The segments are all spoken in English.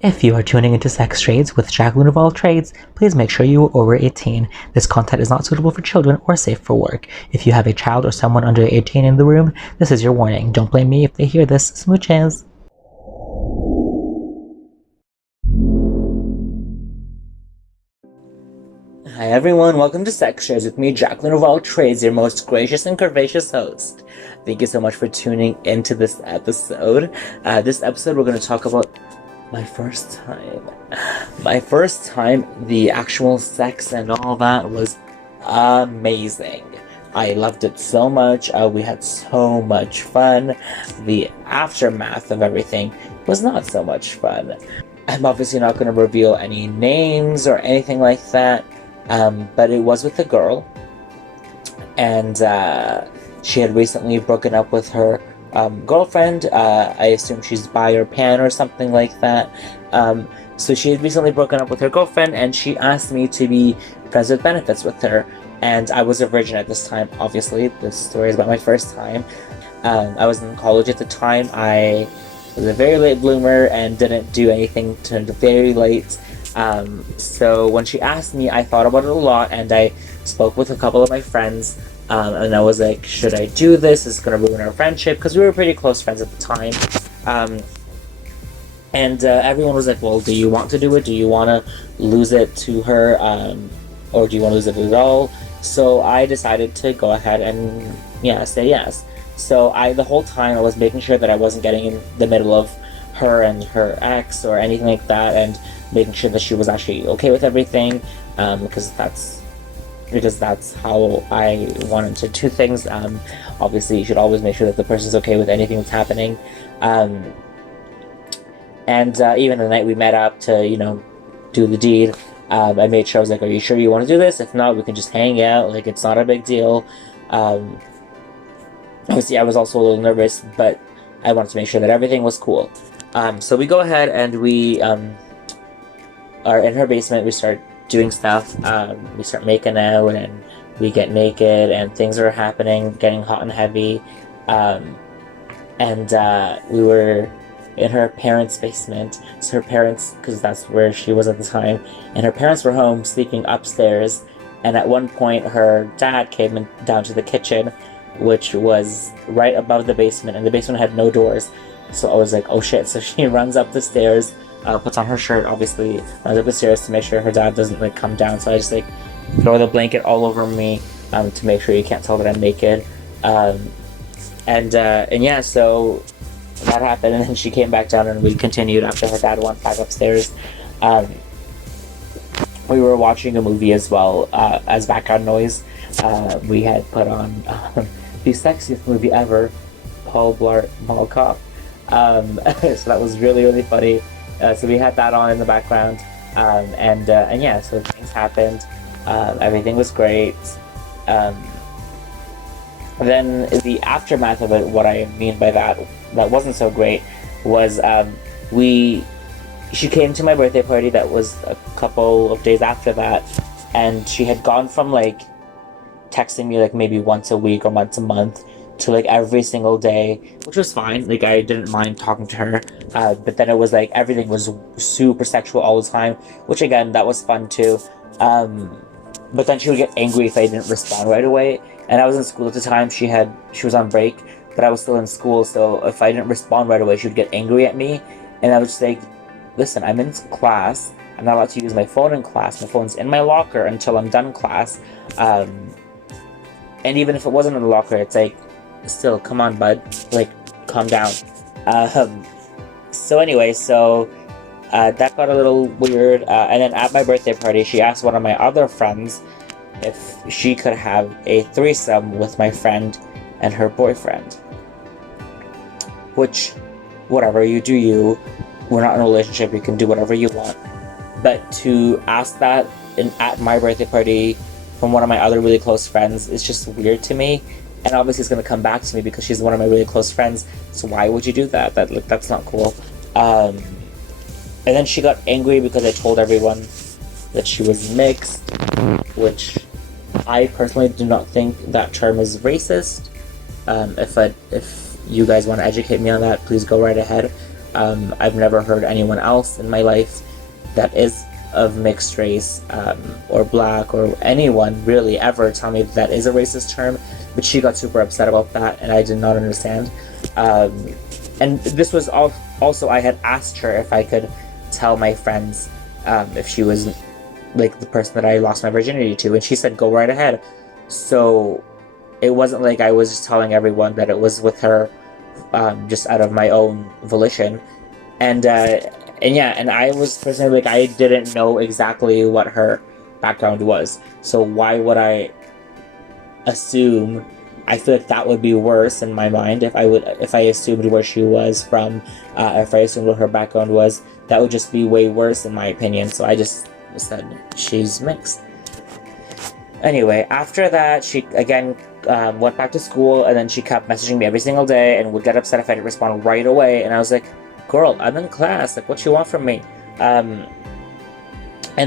If you are tuning into Sex Trades with Jackelynne Ouvall Traydes, please make sure you are over 18. This content is not suitable for children or safe for work. If you have a child or someone under 18 in the room, this is your warning. Don't blame me if they hear this. Smooches. Hi everyone, welcome to Sex Trades with me, Jackelynne Ouvall Traydes, your most gracious and curvaceous host. Thank you so much for tuning into this episode. This episode we're going to talk about my first time. My first time, the actual sex and all that was amazing. I loved it so much. We had so much fun. The aftermath of everything was not so much fun. I'm obviously not going to reveal any names or anything like that, but it was with a girl, and she had recently broken up with her girlfriend. I assume she's bi or pan or something like that. So she had recently broken up with her girlfriend, and she asked me to be friends with benefits with her. And I was a virgin at this time, obviously. This story is about my first time. I was in college at the time. I was a very late bloomer and didn't do anything until very late. So when she asked me, I thought about it a lot, and I spoke with a couple of my friends. And I was like, should I do this? It's going to ruin our friendship, because we were pretty close friends at the time. And everyone was like, well, do you want to do it? Do you want to lose it to her? Or do you want to lose it at all? So I decided to go ahead and, say yes. So the whole time I was making sure that I wasn't getting in the middle of her and her ex or anything like that, and making sure that she was actually okay with everything, because that's how I wanted to do things. Obviously, you should always make sure that the person's okay with anything that's happening. And even the night we met up to, do the deed, I made sure, I was like, are you sure you want to do this? If not, we can just hang out. Like, it's not a big deal. Obviously, I was also a little nervous, but I wanted to make sure that everything was cool. So we go ahead and we are in her basement. We start doing stuff. We start making out, and we get naked, and things are happening, getting hot and heavy. And we were in her parents' basement. So her parents, because that's where she was at the time, and her parents were home sleeping upstairs. And at one point, her dad came down to the kitchen, which was right above the basement, and the basement had no doors. So I was like, oh shit. So she runs up the stairs, puts on her shirt, obviously, runs up the stairs to make sure her dad doesn't come down. So I just throw the blanket all over me, to make sure you can't tell that I'm naked. So that happened, and then she came back down, and we continued after her dad went back upstairs. We were watching a movie as well, as background noise. We had put on the sexiest movie ever, Paul Blart Mall Cop. So that was really, really funny. So we had that on in the background. So things happened. Everything was great. Then the aftermath of it, what I mean by that wasn't so great, was she came to my birthday party. That was a couple of days after that, and she had gone from texting me maybe once a week or once a month to every single day, which was fine. I didn't mind talking to her, but then it was everything was super sexual all the time, which again, that was fun too. But then she would get angry if I didn't respond right away, and I was in school at the time. She was on break, but I was still in school, so if I didn't respond right away, she would get angry at me. And I was just listen, I'm in class, I'm not allowed to use my phone in class. My phone's in my locker until I'm done class. And even if it wasn't in the locker, it's still, come on, bud, calm down. So anyway, that got a little weird, and then at my birthday party, she asked one of my other friends if she could have a threesome with my friend and her boyfriend. Which, whatever, you do you. We're not in a relationship, you can do whatever you want. But to ask that at my birthday party from one of my other really close friends is just weird to me. And obviously it's going to come back to me because she's one of my really close friends. So why would you do that? That's not cool. And then she got angry because I told everyone that she was mixed, which I personally do not think that term is racist. If you guys want to educate me on that, please go right ahead. I've never heard anyone else in my life that is of mixed race, or black, or anyone really ever tell me that is a racist term, but she got super upset about that, and I did not understand. And this was also, I had asked her if I could tell my friends if she was like the person that I lost my virginity to, and she said go right ahead. So it wasn't like I was just telling everyone that it was with her, just out of my own volition. And yeah, and I was personally like, I didn't know exactly what her background was, so why would I assume? I feel like that would be worse in my mind if I assumed where she was from, if I assumed what her background was. That would just be way worse in my opinion. So I just said she's mixed. Anyway, after that, she again went back to school, and then she kept messaging me every single day and would get upset if I didn't respond right away. And I was like, girl, I'm in class, like, what you want from me? And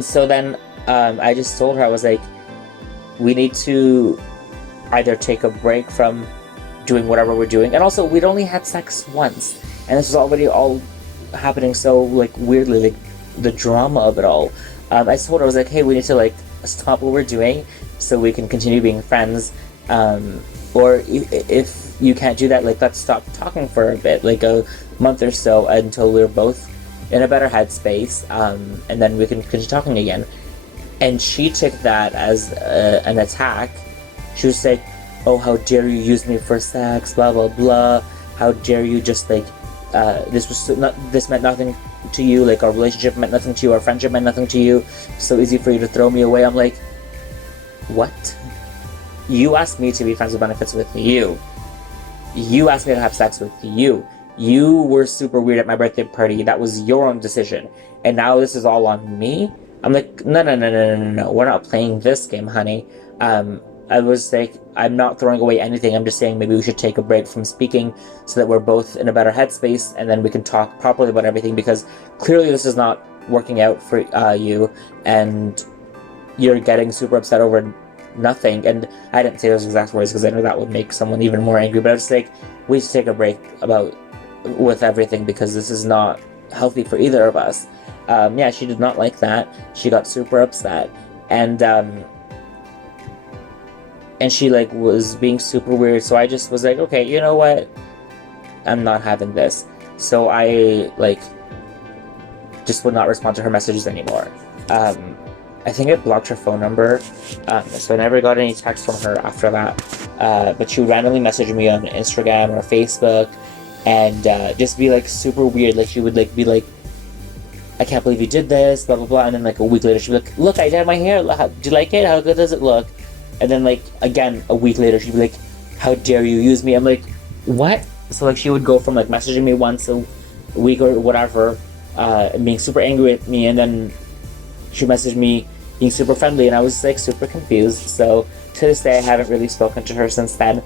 so then I just told her, I was like, we need to either take a break from doing whatever we're doing, and also we'd only had sex once, and this was already all happening so like weirdly, like the drama of it all. I told her, I was like, hey, we need to like stop what we're doing so we can continue being friends, or if you can't do that, like, let's stop talking for a bit, like a month or so, until we're both in a better headspace, and then we can continue talking again. And she took that as an attack. She was like, oh, how dare you use me for sex, blah blah blah, how dare you just like this meant nothing to you, like our relationship meant nothing to you, our friendship meant nothing to you, so easy for you to throw me away. I'm like, what? You asked me to be friends with benefits with you. You asked me to have sex with you. You were super weird at my birthday party. That was your own decision. And now this is all on me? I'm like, no. We're not playing this game, honey. I was like, I'm not throwing away anything. I'm just saying maybe we should take a break from speaking so that we're both in a better headspace, and then we can talk properly about everything, because clearly this is not working out for you, and you're getting super upset over nothing. And I didn't say those exact words because I know that would make someone even more angry, but I was like, we should take a break with everything, because this is not healthy for either of us. Yeah, she did not like that. She got super upset, and she like was being super weird. So I just was like, okay, you know what? I'm not having this. So I like just would not respond to her messages anymore. I think I blocked her phone number, so I never got any text from her after that. But she would randomly message me on Instagram or Facebook, and just be like super weird. Like she would like be like, I can't believe you did this, blah blah blah. And then like a week later she'd be like, look, I dyed my hair. Do you like it? How good does it look? And then like again a week later she'd be like, how dare you use me? I'm like, what? So like she would go from like messaging me once a week or whatever, and being super angry at me, and then she messaged me being super friendly, and I was like super confused. So to this day I haven't really spoken to her since then.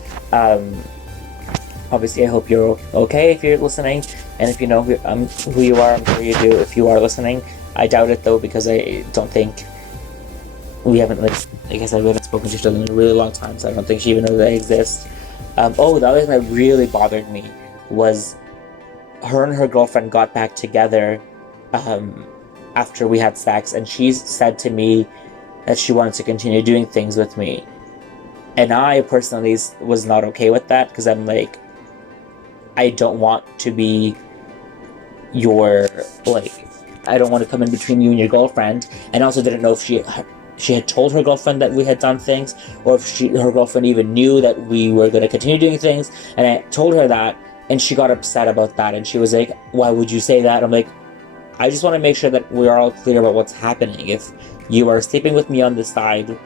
Obviously I hope you're okay if you're listening, and if you know who you are, I'm sure you do if you are listening. I doubt it though, because I don't think we haven't, like I said, we haven't spoken to each other in a really long time, so I don't think she even knows that I exist. Oh, the other thing that really bothered me was her and her girlfriend got back together after we had sex, and she said to me that she wanted to continue doing things with me. And I personally was not okay with that, because I'm like, I don't want to be your, like, I don't want to come in between you and your girlfriend. And I also didn't know if she had told her girlfriend that we had done things, or if her girlfriend even knew that we were going to continue doing things. And I told her that, and she got upset about that, and she was like, why would you say that? I'm like, I just want to make sure that we're all clear about what's happening. If you are sleeping with me on the side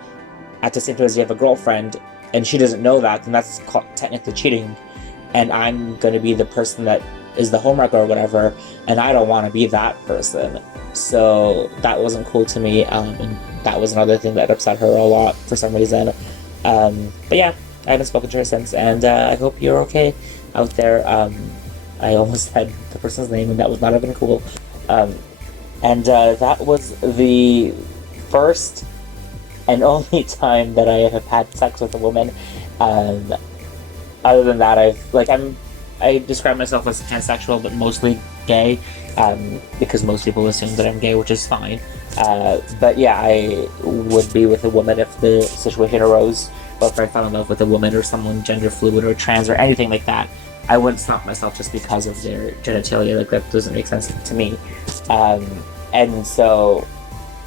at the same time as you have a girlfriend, and she doesn't know that, then that's technically cheating, and I'm going to be the person that is the homework or whatever, and I don't want to be that person. So that wasn't cool to me, and that was another thing that upset her a lot for some reason. But yeah, I haven't spoken to her since, and I hope you're okay out there. I almost said the person's name, and that was not even cool. And that was the first and only time that I have had sex with a woman. Other than that, I describe myself as pansexual, but mostly gay, because most people assume that I'm gay, which is fine. But yeah, I would be with a woman if the situation arose, or if I fell in love with a woman or someone gender fluid or trans or anything like that. I wouldn't stop myself just because of their genitalia. Like, that doesn't make sense to me. And so,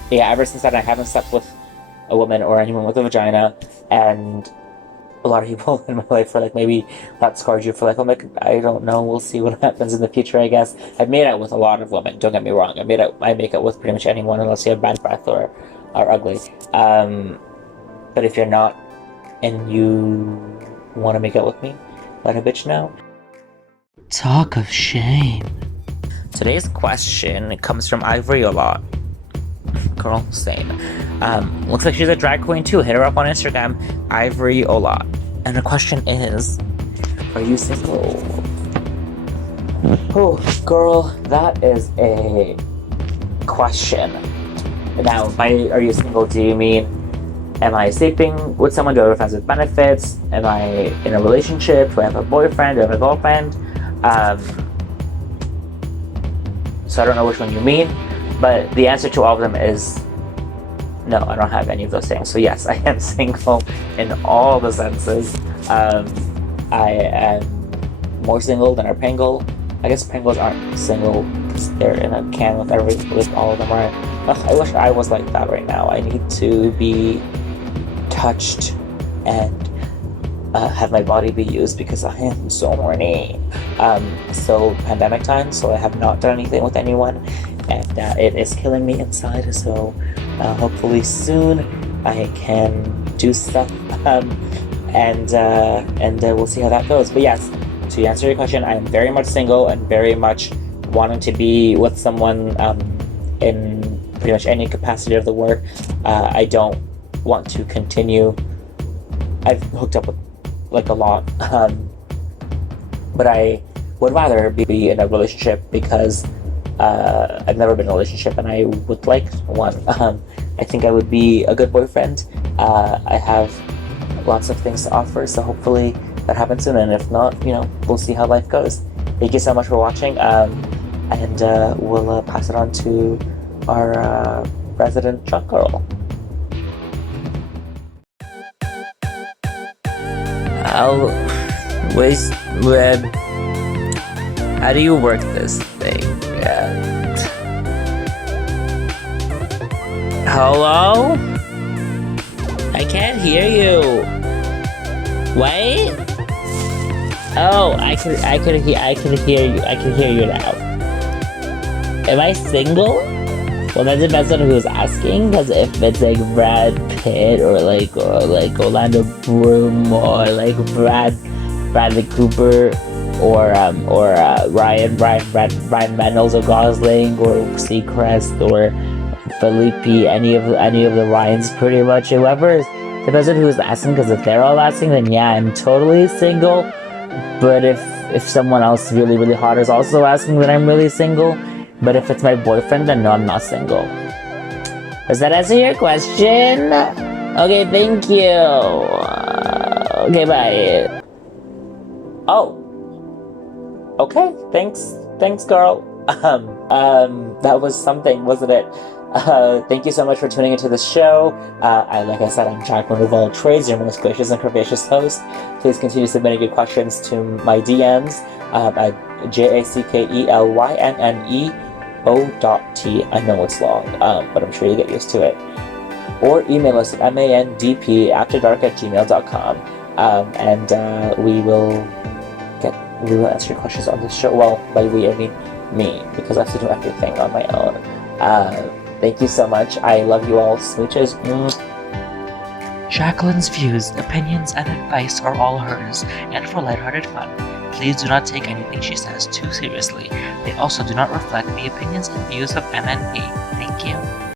yeah, ever since then, I haven't slept with a woman or anyone with a vagina, and a lot of people in my life are like, maybe that scarred you for like, oh my, I don't know, we'll see what happens in the future, I guess. I've made out with a lot of women, don't get me wrong. I make out with pretty much anyone unless you have bad breath or are ugly. But if you're not and you want to make out with me, let a bitch know. Talk of shame. Today's question comes from ivoryolot. Girl, same. Looks like she's a drag queen too. Hit her up on Instagram, ivoryolot. And the question is, are you single? Oh, girl, that is a question. Now, by are you single, do you mean, am I sleeping with someone? Do I have friends with benefits? Am I in a relationship? Do I have a boyfriend? Do I have a girlfriend? So I don't know which one you mean, but the answer to all of them is no, I don't have any of those things. So yes, I am single in all the senses. I am more single than a Pringle. I guess Pringles aren't single because they're in a can with all of them are. Ugh, I wish I was like that right now. I need to be touched and have my body be used because I am so horny. So pandemic time, so I have not done anything with anyone, and it is killing me inside. So hopefully soon I can do stuff, and we'll see how that goes. But yes, to answer your question, I am very much single and very much wanting to be with someone in pretty much any capacity of the word. I don't want to continue. I've hooked up with like a lot, but I would rather be in a relationship because I've never been in a relationship and I would like one. I think I would be a good boyfriend. I have lots of things to offer, so hopefully that happens soon, and if not, you know, we'll see how life goes. Thank you so much for watching, and we'll pass it on to our resident truck girl. How do you work this thing? Hello? I can't hear you. Wait. Oh, I can hear you. I can hear you now. Am I single? Well, that depends on who's asking. Because if it's like Brad Pitt or like Orlando Bloom or like Bradley Cooper or Ryan Reynolds or Gosling or Seacrest or Felipe, any of the Ryans, pretty much. Whoever depends on who's asking. Because if they're all asking, then yeah, I'm totally single. But if someone else really, really hot is also asking, then I'm really single. But if it's my boyfriend, then no, I'm not single. Does that answer your question? Okay, thank you. Okay, bye. Oh. Okay, thanks, girl. That was something, wasn't it? Thank you so much for tuning into the show. Like I said, I'm Jackelynne Ouvall Traydes, your most gracious and curvaceous host. Please continue submitting your questions to my DMs at JACKELYNNEO.T. I know it's long, but I'm sure you get used to it. Or email us at mandp@afterdark@gmail.com, and we will answer your questions on this show. Well, by we, I mean me, because I have to do everything on my own. Thank you so much. I love you all. Smooches. Jackelynne's views, opinions, and advice are all hers, and for lighthearted fun. Please do not take anything she says too seriously. They also do not reflect the opinions and views of MNP. Thank you.